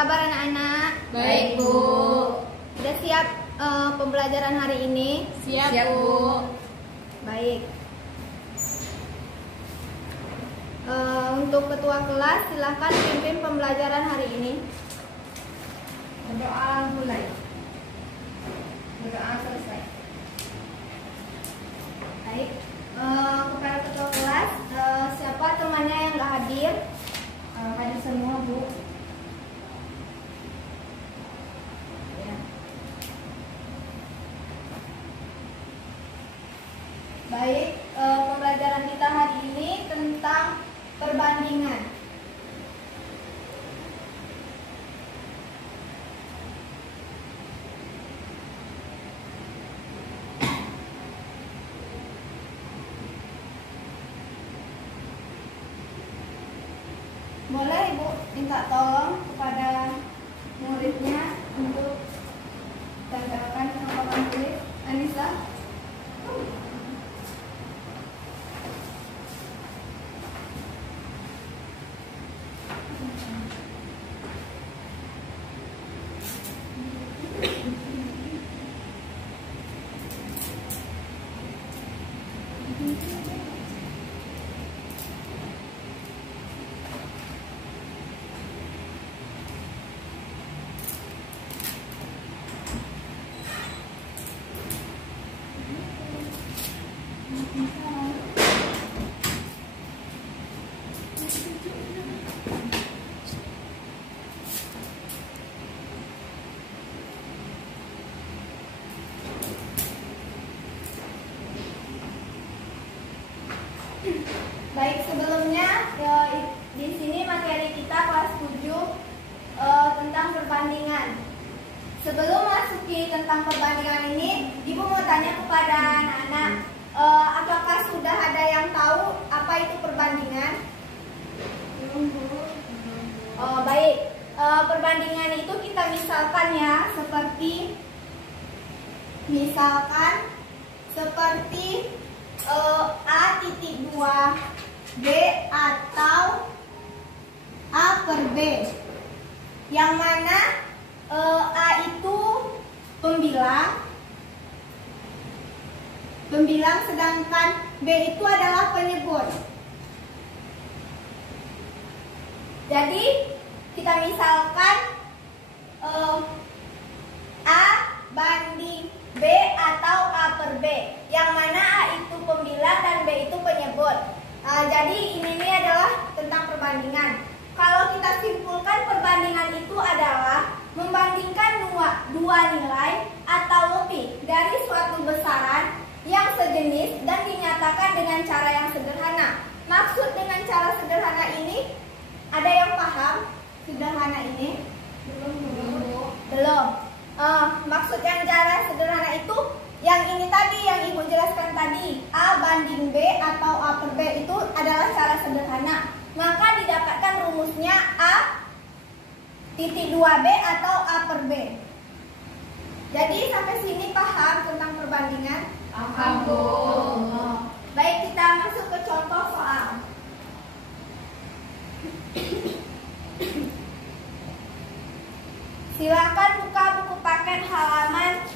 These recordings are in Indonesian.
Kabar anak-anak? Baik, Bu. Sudah siap pembelajaran hari ini? Siap, Bu. Baik. Untuk ketua kelas silahkan pimpin pembelajaran hari ini. Berdoa mulai. Berdoa selesai. Baik. Kepada ketua kelas, siapa temannya yang nggak hadir? Hadir semua, Bu. Ya. Baik, pembelajaran kita hari ini tentang perbandingan. Boleh Ibu minta tolong kepada muridnya untuk tempelkan papan tulis. Anissa. Baik, sebelumnya di sini materi kita kelas 7 tentang perbandingan. Sebelum masuki tentang perbandingan ini, Ibu mau tanya kepada anak-anak, apakah sudah ada yang tahu apa itu perbandingan? Baik, perbandingan itu kita misalkan ya, seperti A titik 2 B atau A per B, yang mana A itu pembilang sedangkan B itu adalah penyebut. Jadi kita misalkan A banding B atau A per B, yang mana A itu pembilang dan B itu penyebut. Jadi ini adalah tentang perbandingan. Kalau kita simpulkan, perbandingan itu adalah membandingkan dua nilai atau lebih dari suatu besaran yang sejenis dan dinyatakan dengan cara yang sederhana. Maksud dengan cara sederhana ini, ada yang paham sederhana ini? Belum. Maksud yang cara sederhana itu yang ini tadi, yang Ibu jelaskan tadi, A banding B atau A per B itu adalah cara sederhana. Maka didapatkan rumusnya A titik 2B atau A per B. Jadi sampai sini paham tentang perbandingan? Paham, Bu. Baik, kita masuk ke contoh soal. Silakan buka buku paket halaman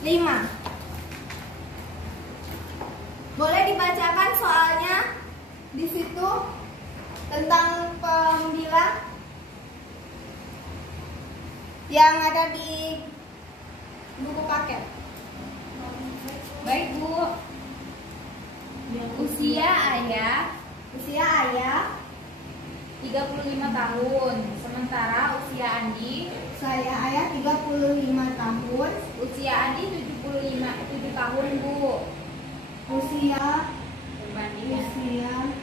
5. Boleh dibacakan soalnya di situ tentang pembilang yang ada di buku paket. Baik, Bu. Usia ayah 35 tahun. Sementara usia Andi, Saya ayah 35 tahun. usia Andi 7 tahun, Bu. Usia Perbandingan.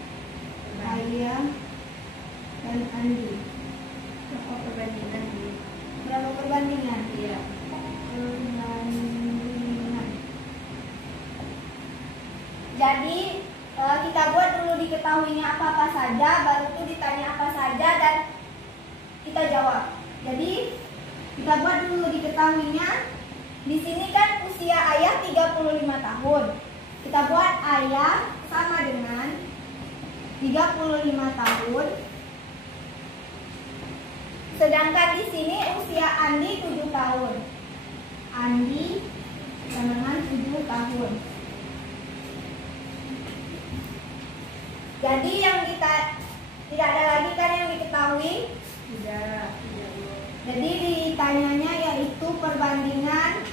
ayah dan Andi. Berapa perbandingan, Bu? Berapa perbandingan? Iya. Perbandingan. Jadi kita buat dulu diketahuinya apa-apa saja, baru itu ditanya apa saja dan kita jawab. Jadi kita buat dulu diketahuinya. Di sini kan usia ayah 35 tahun. Kita buat Ayah sama dengan 35 tahun. Sedangkan di sini usia Andi 7 tahun. Andi sama dengan 7 tahun. Jadi yang kita tidak ada lagi kan yang diketahui? Tidak. Jadi ditanyanya yaitu perbandingan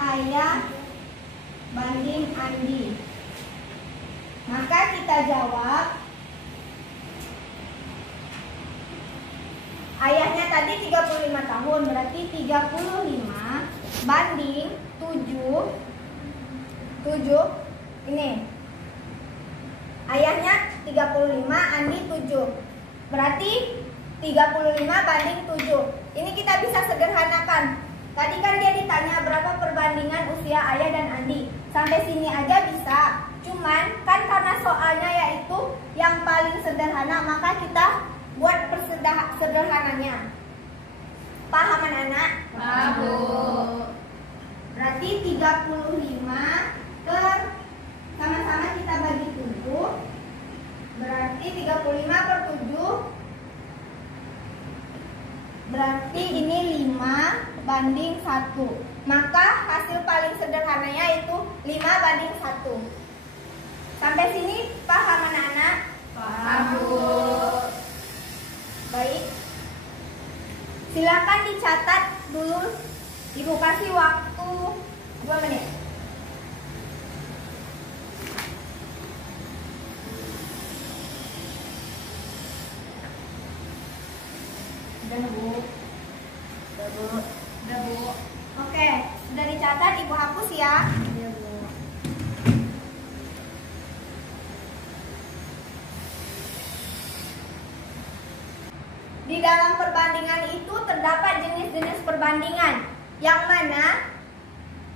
ayah banding Andi. Maka kita jawab ayahnya tadi 35 tahun, berarti 35 banding 7 ini. Ayahnya 35, Andi 7. Berarti 35 banding 7. Ini kita bisa sederhanakan. Tadi kan dia ditanya berapa perbandingan usia ayah dan Andi. Sampai sini aja bisa. Cuman kan karena soalnya yaitu yang paling sederhana, maka kita buat sederhananya. Paham anak-anak? Paham, Bu. Berarti 35 per sama-sama kita bagi 7. Berarti 35 per 7. Berarti ini 5 banding 1. Maka hasil paling sederhananya itu 5 banding 1. Sampai sini paham anak-anak? Paham, Bu. Baik. Silakan dicatat dulu. Ibu kasih waktu 2 menit. Udah, Bu. Udah, Bu. Oke, sudah dicatat, Ibu hapus ya. Iya, Bu. Di dalam perbandingan itu terdapat jenis-jenis perbandingan. Yang mana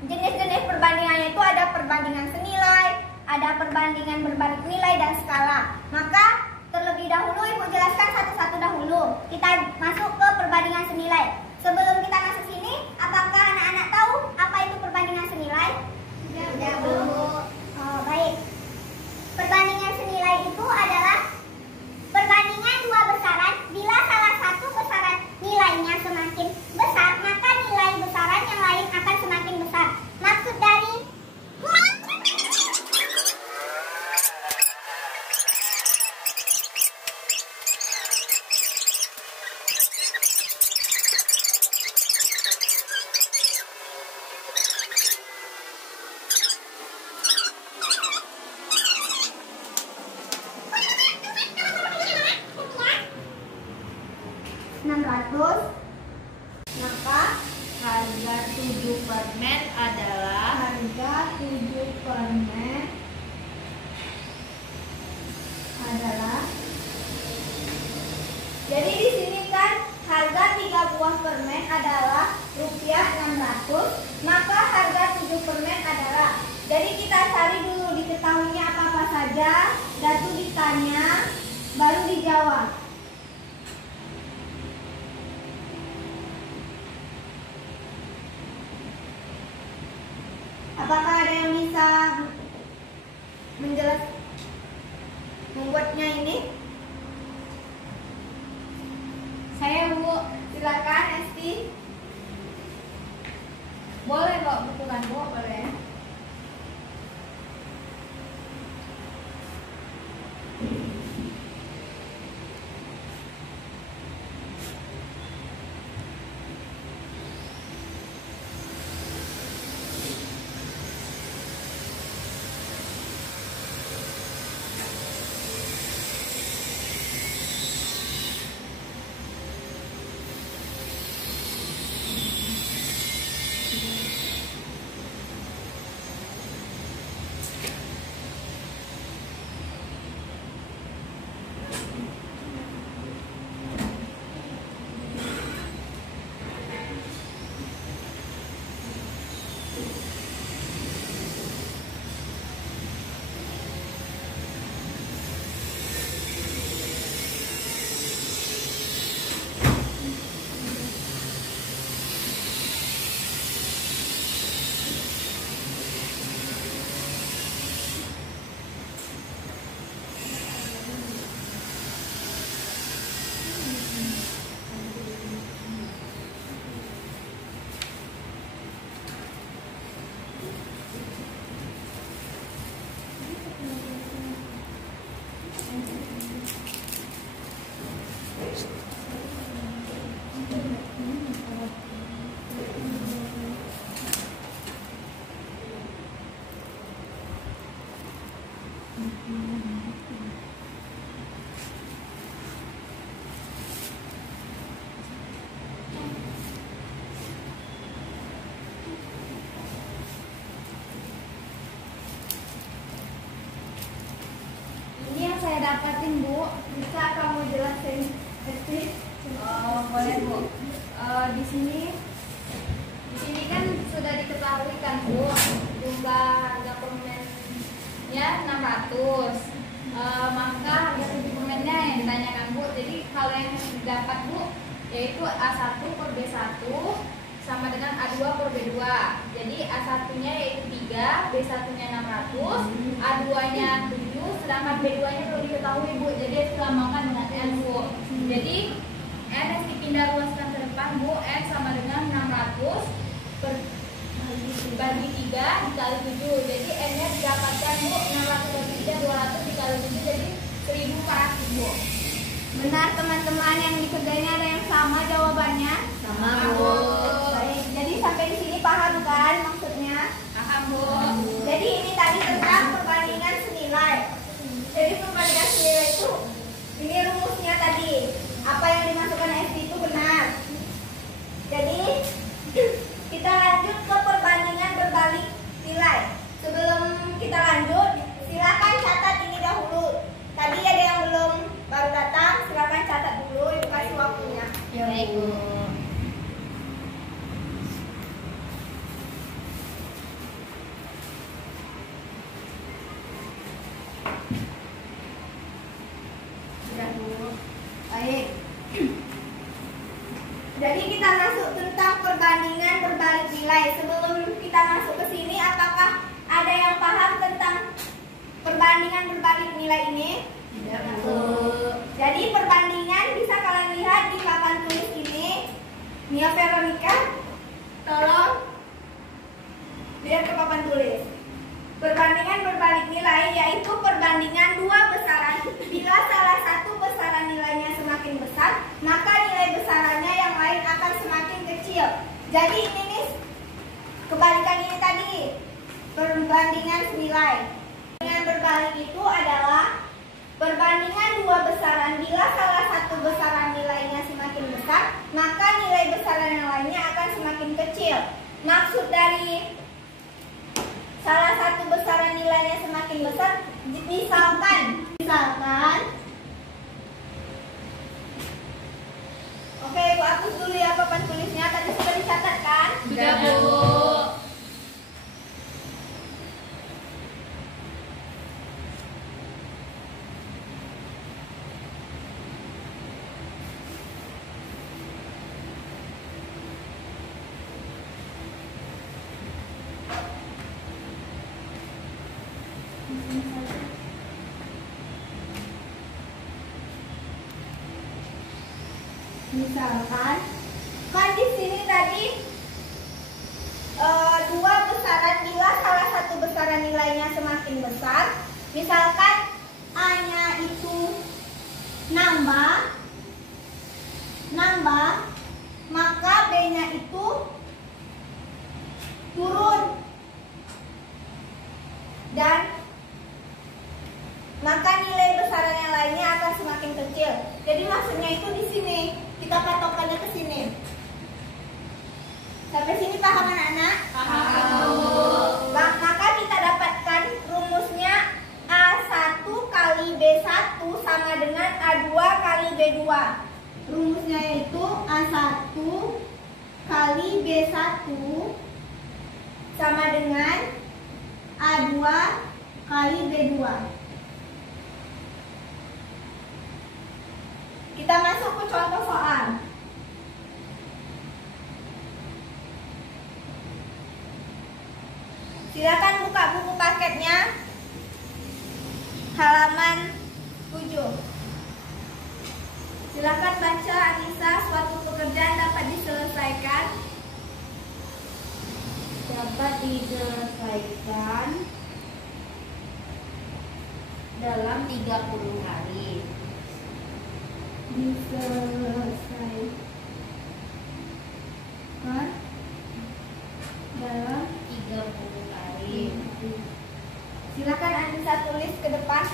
jenis-jenis perbandingannya itu ada perbandingan senilai, ada perbandingan berbalik nilai dan skala. Maka terlebih dahulu Ibu jelaskan satu-satu dahulu. Kita masuk ke perbandingan senilai. Sebelum kita masuk sini, apakah anak-anak tahu apa itu perbandingan senilai? Tidak, Bu. Oh, baik. Perbandingan senilai itu adalah perbandingan dua besaran. Bila salah satu besaran nilainya semakin besar, maka nilai besaran yang lain akan semakin besar. Maksud dari maka Harga 7 permen adalah harga 7 permen adalah, jadi di sini kan harga 3 buah permen adalah rupiah 600, maka harga 7 permen adalah, jadi kita cari dulu diketahuinya apa-apa saja, Datu ditanya baru dijawab. Apakah ada yang bisa membuatnya ini? saya, Bu. Silakan Esti. Boleh kok bukukan, Bu, boleh. Ini yang saya dapatin, Bu. Bisa kamu jelasin persis? Boleh Bu. Di sini kan sudah diketahui kan Bu, jumlah harga permennya 600. Maka harga tujuh permennya yang ditanyakan Bu. Jadi kalau yang didapat Bu yaitu A1 per B1 sama dengan A2 per B2. Jadi A1-nya yaitu 3, B1-nya 600, A2-nya 7, sedangkan B2-nya perlu diketahui Bu. Jadi disamakan dengan N Bu. Jadi N yang dipindah luaskan ke depan Bu, N sama dengan 600 bagi 3 dikali 7. Jadi N-nya didapatkan Bu, 600 bagi 3, 200 dikali 7, jadi 1400 Bu. Benar teman-teman, yang dikerjainnya ada yang sama jawabannya? Sama Bu. Baik, jadi sampai di sini paham kan maksudnya? Paham Bu. Jadi ini tadi tentang perbandingan senilai. Jadi perbandingan senilai itu, ini rumusnya tadi. Apa yang dimasukkan SD itu benar. Jadi kita lanjut ke perbandingan berbalik nilai. Sebelum kita lanjut, silakan catat ini dahulu. Tadi ada yang belum baru datang, silakan catat dulu, ibu kasih waktunya. Baik Bu. Sudah Bu. Baik. Jadi kita masuk tentang perbandingan berbalik nilai. Sebelum kita masuk ke sini, apakah ada yang paham tentang perbandingan berbalik nilai ini? Tidak Bu. Jadi perbandingan bisa kalian lihat di papan tulis ini. Nia Veronica, tolong lihat ke papan tulis. Perbandingan berbalik nilai yaitu perbandingan dua besaran. Bila salah satu besaran nilainya semakin besar, maka nilai besarannya yang lain akan semakin kecil. Jadi ini nih, kebalikan ini tadi, perbandingan nilai. Perbandingan berbalik itu adalah perbandingan dua besaran. Bila salah satu besaran nilainya semakin besar, maka nilai besaran yang lainnya akan semakin kecil. Maksud dari salah satu besaran nilainya semakin besar, misalkan, oke, ibu hapus dulu ya papan tulisnya. Tadi sudah dicatat kan? Sudah Bu. Misalkan, kan di sini tadi dua besaran, bila salah satu besaran nilainya semakin besar, misalkan A-nya itu nambah, maka B-nya itu turun, dan maka nilai besaran yang lainnya akan semakin kecil. Jadi maksudnya itu di sini. Kita patokannya ke sini. Sampai sini paham anak-anak? Paham. Maka kita dapatkan rumusnya A1 kali B1 sama dengan A2 kali B2. Rumusnya yaitu A1 kali B1 sama dengan A2 kali B2. Kita masuk ke contoh soal. Silakan buka buku paketnya, halaman 7. Silakan baca, Anissa. Suatu pekerjaan dapat diselesaikan dalam 30 hari. Diselesaikan dalam 30 hari. Silakan Silahkan Anissa tulis ke depan.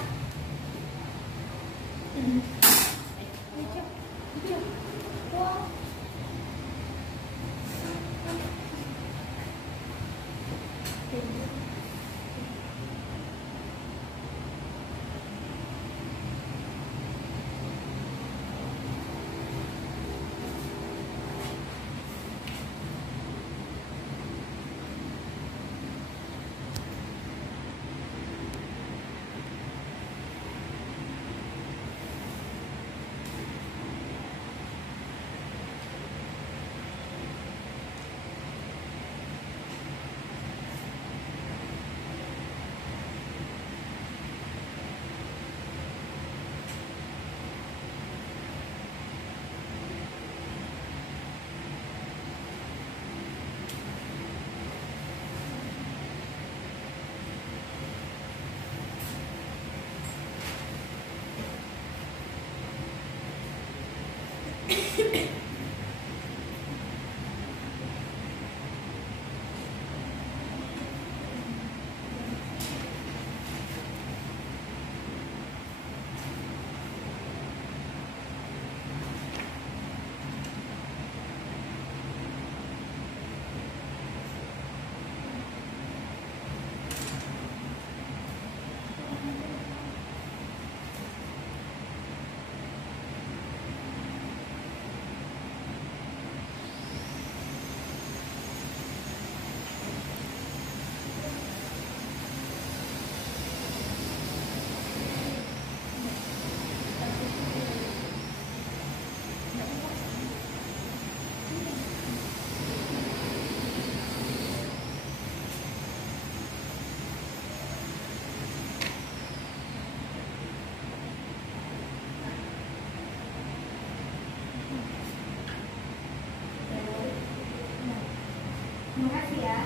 Terima kasih ya.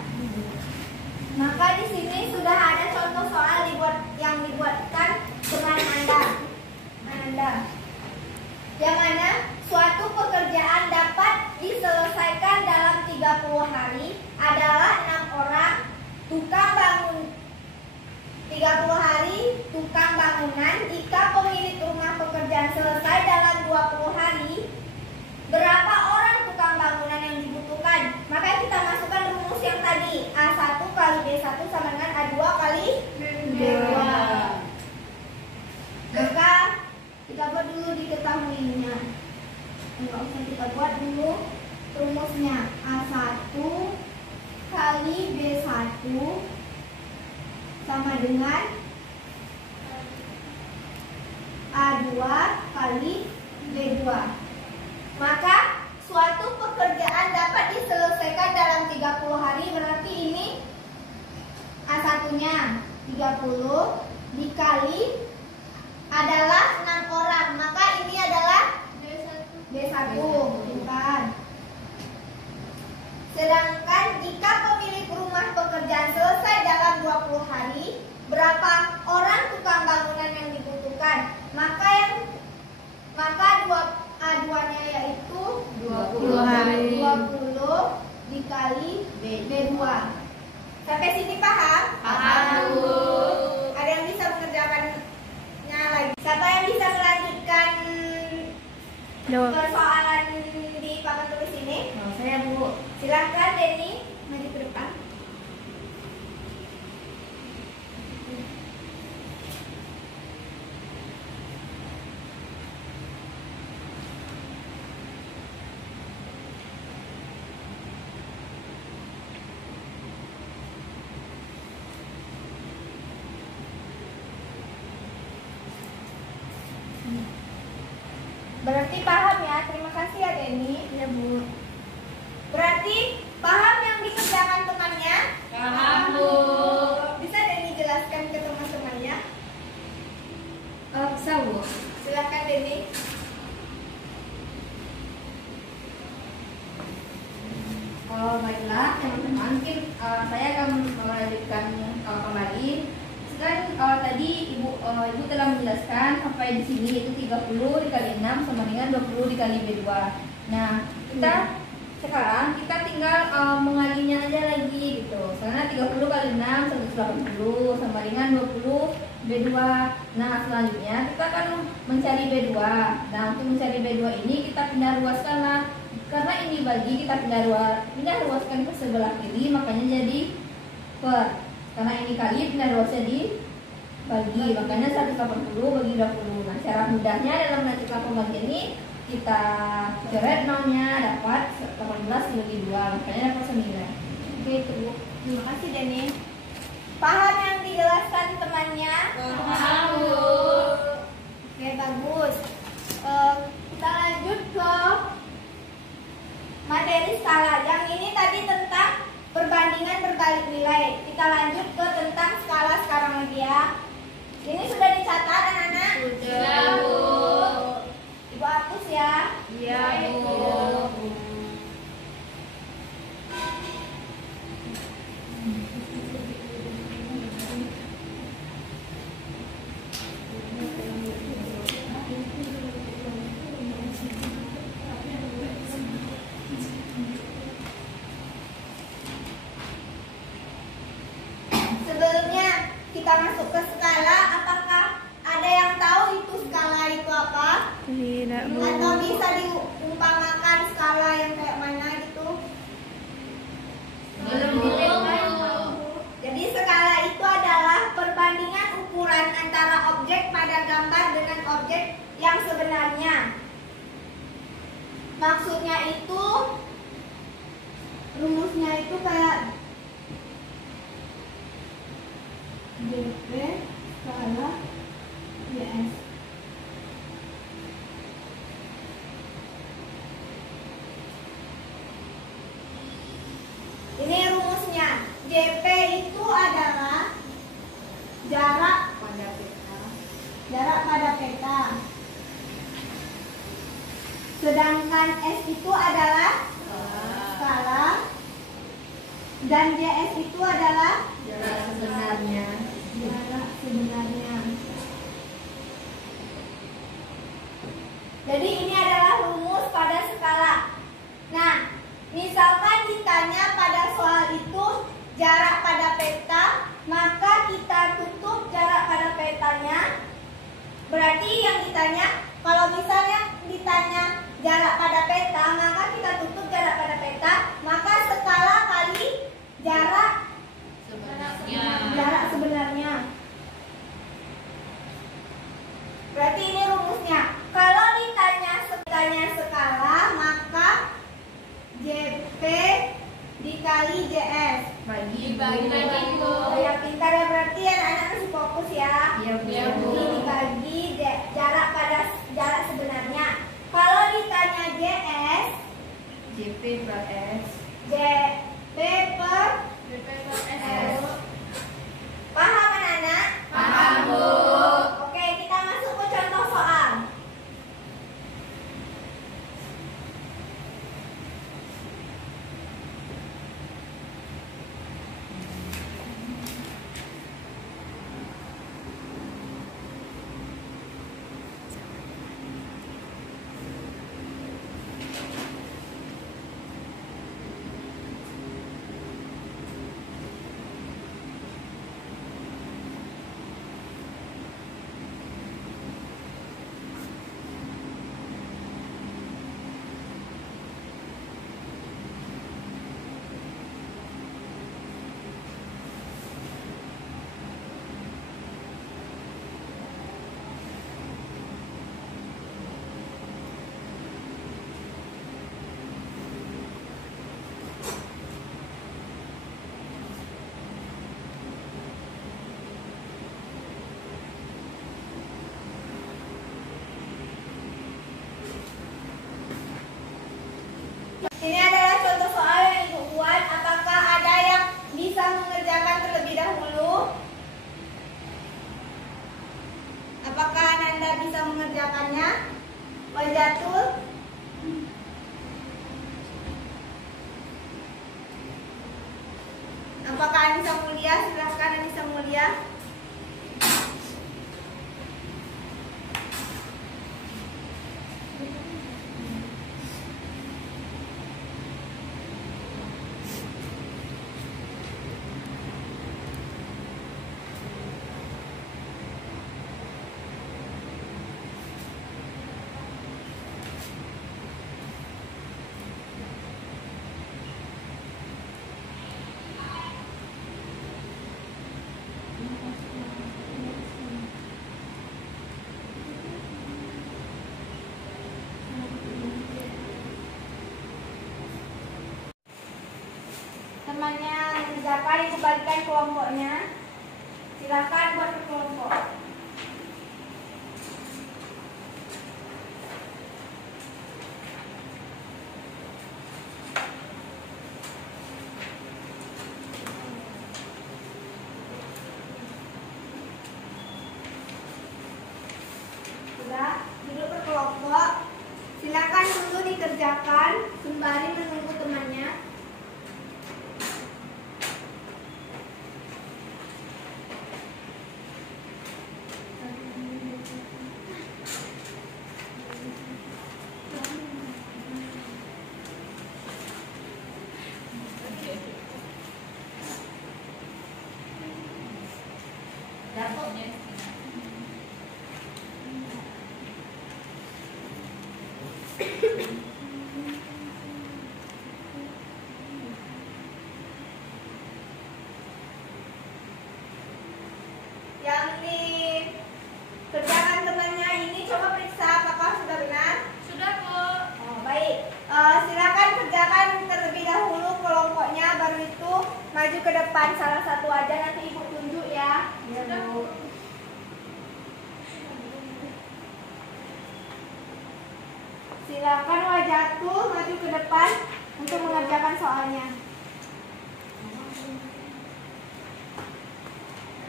Maka di sini sudah ada contoh soal yang dibuatkan dengan Anda. Yang mana suatu pekerjaan dapat diselesaikan dalam 30 hari adalah 6 orang tukang bangun 30 hari tukang bangunan. Jika pemilik rumah pekerjaan selesai dalam 20 hari, berapa orang tukang bangunan yang dibutuhkan? Maka kita masukkan rumus yang tadi, A1 kali B1 sama dengan A2 kali B2. Maka kita buat dulu diketahuinya. Enggak usah kita buat dulu rumusnya. A1 kali B1 sama dengan A2 kali B2. Maka suatu pekerjaan dapat diselesaikan dalam 30 hari, berarti ini A1-nya 30 dikali adalah 6 orang, maka ini adalah B1, bukan. Sedangkan jika pemilik rumah pekerjaan selesai dalam 20 hari, berapa orang tukang bangunan yang dibutuhkan? Maka A2-nya yaitu 20 hari. 20 dikali B2. Sampai sini paham? Paham, Bu. Ada yang bisa mengerjakannya lagi? Siapa yang bisa melanjutkan persoalan di papan tulis ini? Saya, Bu. Silahkan Denny maju ke depan. Berarti paham ya? Terima kasih ya Denny. Ya, Bu. Berarti paham yang dikerjakan temannya? Paham, Bu. Bisa Denny jelaskan ke teman-temannya? Bisa, Bu. Silakan Denny. Baiklah teman-teman, mungkin saya akan melanjutkan kembali. Kan tadi ibu telah menjelaskan sampai di sini itu 30 dikali 6 sama dengan 20 dikali B2. Nah, sekarang kita tinggal mengalinya aja lagi gitu. Karena 30 kali 6 180 sama dengan 20 B2. Nah, selanjutnya kita akan mencari B2. Nah, untuk mencari B2 ini kita pindah ruas skala. Karena ini bagi, kita pindah ruaskan ke sebelah kiri, makanya jadi per. Karena ini kali, pindah ruasnya di bagi, makanya 180 bagi 20. Nah, cara mudahnya dalam menentukan pembagian ini kita coret nolnya, dapat 18 dibagi 2, makanya dapat 9. Oke, itu Bu. Terima kasih Deni. Paham yang dijelaskan temannya? Paham, Bu. Oke, bagus. Kita lanjut ke materi skala. Yang ini tadi tentang perbandingan berbalik nilai. Kita lanjut ke tentang skala sekarang lagi ya. Ini sudah dicatat anak-anak? Sudah, Bu. Ibu hapus ya. Iya, Bu. Sebelumnya kita masuk ke skala, apakah ada yang tahu itu skala itu apa? Tidak, Bu. Atau bisa diumpamakan skala yang kayak mana gitu? Belum detail. Jadi skala itu adalah perbandingan ukuran antara objek pada gambar dengan objek yang sebenarnya. Maksudnya itu, rumusnya itu kayak GP skala GS. Ini rumusnya. JP itu adalah jarak pada peta. Sedangkan S itu adalah skala dan JS itu adalah Jarak sebenarnya. jarak sebenarnya. Jadi ini adalah rumus pada skala. Nah, misalkan ditanya pada soal itu jarak pada peta, maka kita tutup jarak pada petanya. Berarti yang ditanya, kalau misalnya ditanya jarak pada peta, maka kita tutup jarak pada peta, maka skala kali jarak sebenarnya. Berarti ini rumusnya. Kalau ditanya skala, maka JP dikali JS. Bagi, Bu. Yang pintar ya, berarti anak-anak masih fokus ya. Iya, Bu. Ini dibagi jarak sebenarnya. Kalau ditanya JS, JP per S. JP per S. Paham anak-anak? Paham, Bu. Oke, kita masuk ke contoh soal. Ini adalah contoh soal yang Ibu buat. Apakah ada yang bisa mengerjakan terlebih dahulu? Apakah Ananda bisa mengerjakannya? Wajatul? Apakah Anissa Mulia? Silahkan Anissa Mulia. dibagikan kelompoknya. Silakan buat ke kelompok. Sudah, duduk berkelompok. Silakan dulu dikerjakan sembari menunggu temannya. Yang dikerjakan temannya ini coba periksa apakah sudah benar. Sudah, Bu. Oh, baik. Silakan kerjakan terlebih dahulu kelompoknya, baru itu maju ke depan salah satu aja, nanti Ibu tunjuk ya. Sudah, Bu. Silakan Wajatuh maju ke depan untuk mengerjakan soalnya.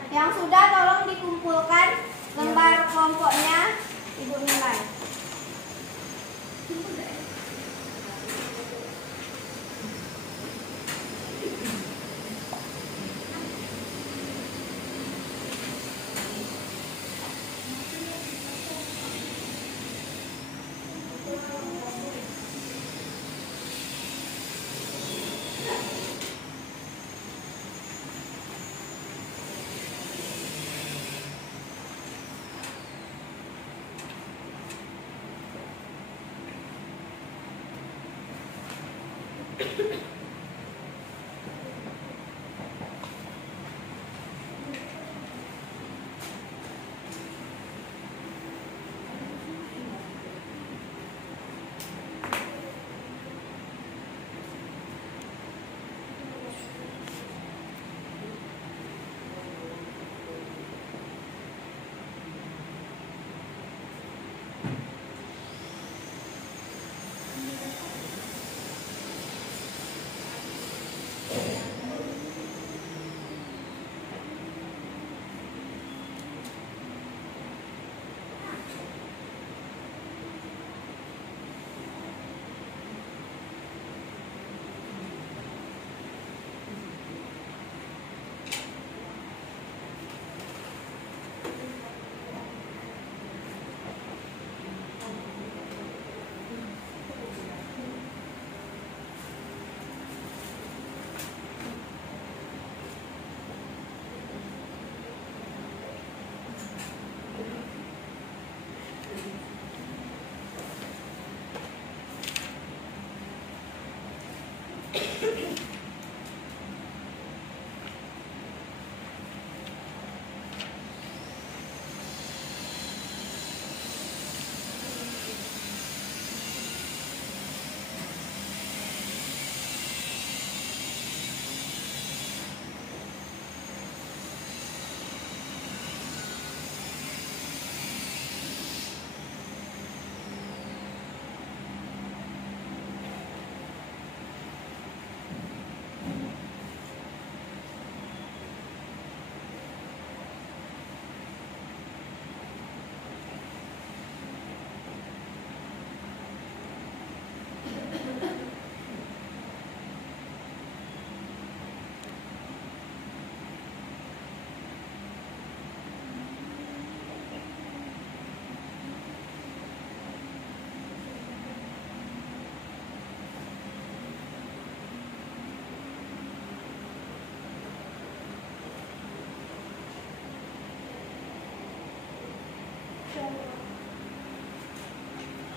Yang sudah tolong dikumpulkan lembar kelompoknya, Ibu nilai.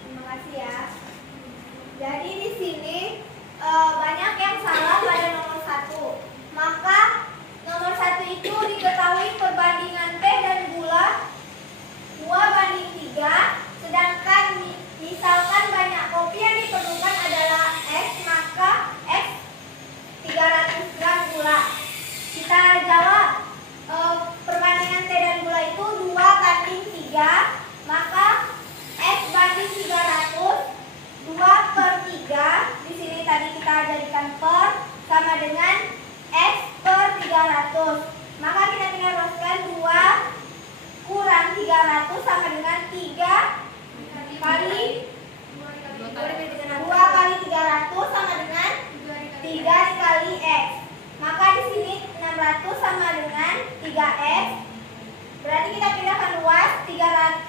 Terima kasih ya. Jadi di sini banyak yang salah pada nomor 1. Maka nomor 1 itu diketahui perbandingan teh dan gula 2:3. Sedangkan misalkan banyak kopi yang diperlukan adalah X, maka X 300 gram gula. Kita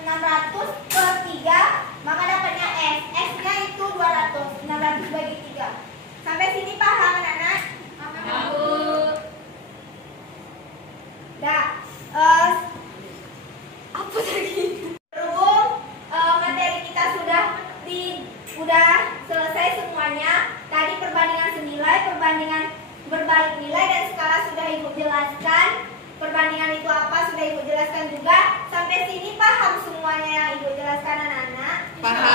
600 per 3, maka dapatnya S. S-nya itu 200. 600 bagi 3. Sampai sini paham anak-anak? Paham. Dah. Apa lagi? Berhubung materi kita sudah selesai semuanya. Tadi perbandingan senilai, perbandingan berbalik nilai, dan skala sudah Ibu jelaskan. Perbandingan itu apa sudah Ibu jelaskan juga. Sampai sini paham semuanya yang Ibu jelaskan anak-anak? Paham.